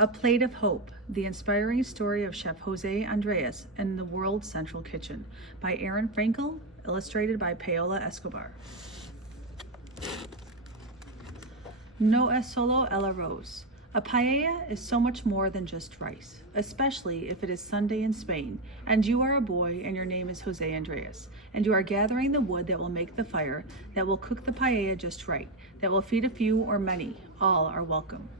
A Plate of Hope, the inspiring story of Chef Jose Andres in the world's central kitchen, by Aaron Frankel, illustrated by Paola Escobar. No es solo el arroz. A paella is so much more than just rice, especially if it is Sunday in Spain, and you are a boy and your name is Jose Andres, and you are gathering the wood that will make the fire, that will cook the paella just right, that will feed a few or many. All are welcome.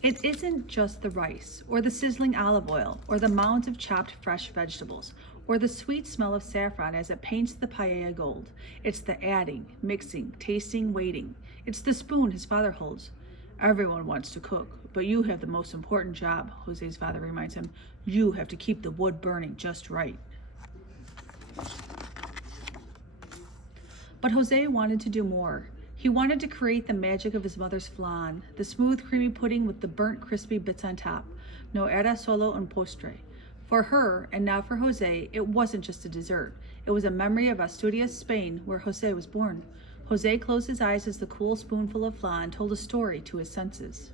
It isn't just the rice, or the sizzling olive oil, or the mounds of chopped fresh vegetables, or the sweet smell of saffron as it paints the paella gold. It's the adding, mixing, tasting, waiting. It's the spoon his father holds. Everyone wants to cook, but you have the most important job, Jose's father reminds him. You have to keep the wood burning just right. But Jose wanted to do more. He wanted to create the magic of his mother's flan, the smooth, creamy pudding with the burnt, crispy bits on top. No era solo un postre. For her, and now for Jose, it wasn't just a dessert. It was a memory of Asturias, Spain, where Jose was born. Jose closed his eyes as the cool spoonful of flan told a story to his senses.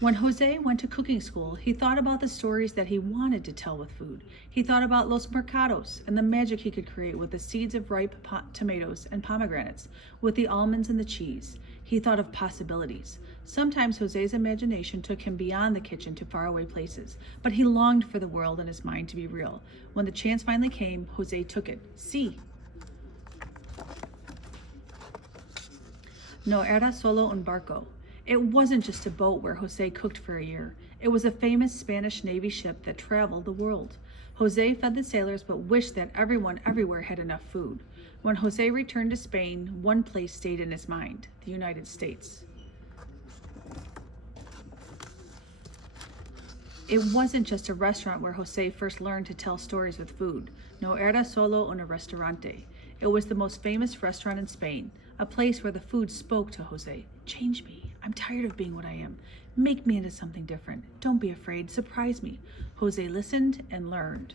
When Jose went to cooking school, he thought about the stories that he wanted to tell with food. He thought about los mercados and the magic he could create with the seeds of ripe tomatoes and pomegranates, with the almonds and the cheese. He thought of possibilities. Sometimes Jose's imagination took him beyond the kitchen to faraway places, but he longed for the world in his mind to be real. When the chance finally came, Jose took it. Sí. No era solo un barco. It wasn't just a boat where Jose cooked for a year. It was a famous Spanish Navy ship that traveled the world. Jose fed the sailors but wished that everyone everywhere had enough food. When Jose returned to Spain, one place stayed in his mind, the United States. It wasn't just a restaurant where Jose first learned to tell stories with food. No era solo un restaurante. It was the most famous restaurant in Spain, a place where the food spoke to Jose. Change me. I'm tired of being what I am. Make me into something different. Don't be afraid. Surprise me. Jose listened and learned.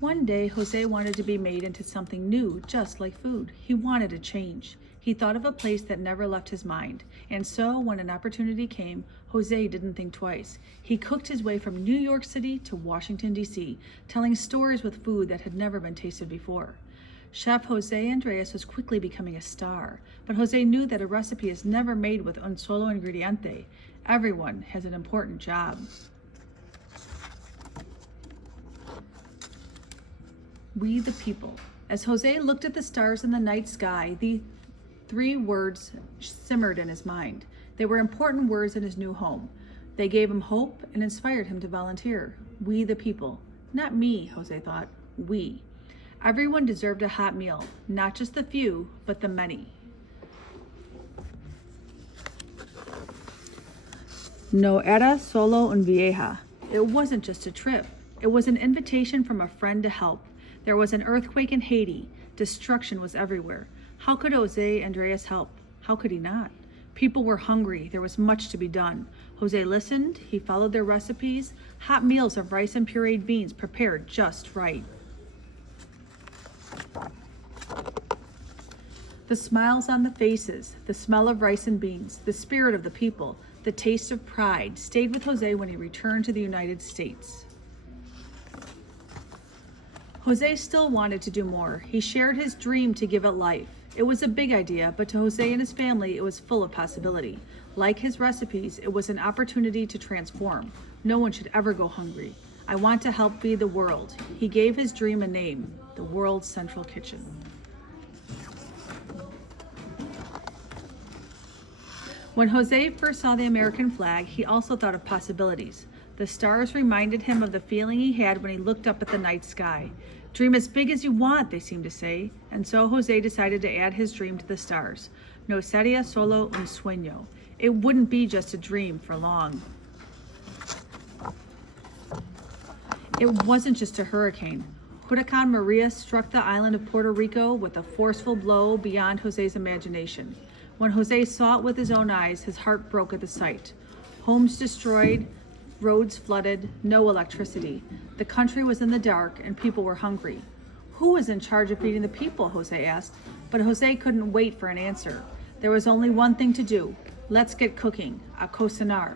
One day, Jose wanted to be made into something new, just like food. He wanted a change. He thought of a place that never left his mind. And so, when an opportunity came, Jose didn't think twice. He cooked his way from New York City to Washington, D.C., telling stories with food that had never been tasted before. Chef Jose Andres was quickly becoming a star, but Jose knew that a recipe is never made with un solo ingrediente. Everyone has an important job. We the people. As Jose looked at the stars in the night sky, the three words simmered in his mind. They were important words in his new home. They gave him hope and inspired him to volunteer. We the people. Not me, Jose thought. We. Everyone deserved a hot meal, not just the few, but the many. No era solo un viaje. It wasn't just a trip. It was an invitation from a friend to help. There was an earthquake in Haiti. Destruction was everywhere. How could Jose Andres help? How could he not? People were hungry. There was much to be done. Jose listened. He followed their recipes. Hot meals of rice and pureed beans prepared just right. The smiles on the faces, the smell of rice and beans, the spirit of the people, the taste of pride stayed with Jose when he returned to the United States. Jose still wanted to do more. He shared his dream to give it life. It was a big idea, but to Jose and his family, it was full of possibility. Like his recipes, it was an opportunity to transform. No one should ever go hungry. I want to help feed the world. He gave his dream a name, the world's central kitchen. When Jose first saw the American flag, he also thought of possibilities. The stars reminded him of the feeling he had when he looked up at the night sky. Dream as big as you want, they seemed to say, and so Jose decided to add his dream to the stars. No sería solo un sueño. It wouldn't be just a dream for long. It wasn't just a hurricane. Huracán Maria struck the island of Puerto Rico with a forceful blow beyond Jose's imagination. When Jose saw it with his own eyes, his heart broke at the sight. Homes destroyed, roads flooded, no electricity. The country was in the dark and people were hungry. Who was in charge of feeding the people? Jose asked. But Jose couldn't wait for an answer. There was only one thing to do. Let's get cooking. A cocinar.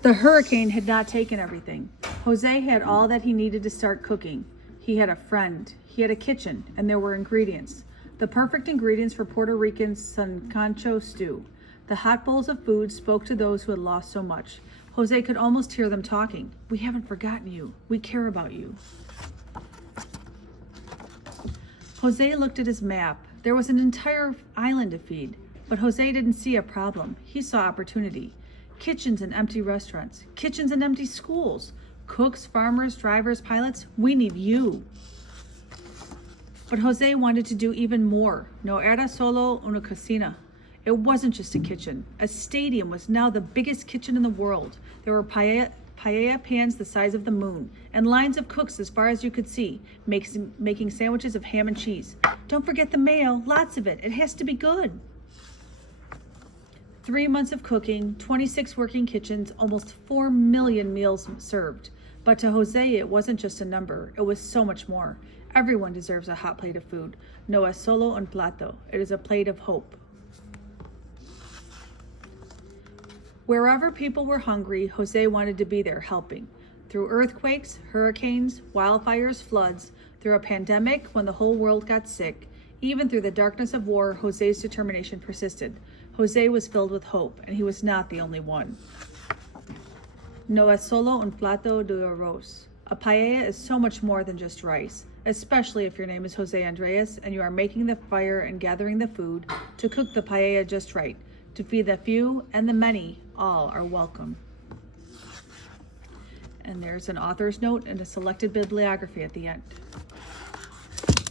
The hurricane had not taken everything. Jose had all that he needed to start cooking. He had a friend. He had a kitchen, and there were ingredients. The perfect ingredients for Puerto Rican sancocho stew. The hot bowls of food spoke to those who had lost so much. Jose could almost hear them talking. We haven't forgotten you. We care about you. Jose looked at his map. There was an entire island to feed, but Jose didn't see a problem. He saw opportunity. Kitchens and empty restaurants. Kitchens and empty schools. Cooks, farmers, drivers, pilots. We need you. But Jose wanted to do even more. No era solo una cocina. It wasn't just a kitchen. A stadium was now the biggest kitchen in the world. There were paella pans the size of the moon, and lines of cooks as far as you could see, making sandwiches of ham and cheese. Don't forget the mayo, lots of it. It has to be good. 3 months of cooking, 26 working kitchens, almost 4 million meals served. But to Jose, it wasn't just a number. It was so much more. Everyone deserves a hot plate of food. No es solo un plato. It is a plate of hope. Wherever people were hungry, Jose wanted to be there helping. Through earthquakes, hurricanes, wildfires, floods, through a pandemic when the whole world got sick, even through the darkness of war, Jose's determination persisted. Jose was filled with hope, and he was not the only one. No es solo un plato de arroz. A paella is so much more than just rice, especially if your name is Jose Andreas and you are making the fire and gathering the food to cook the paella just right. To feed the few and the many, all are welcome. And there's an author's note and a selected bibliography at the end.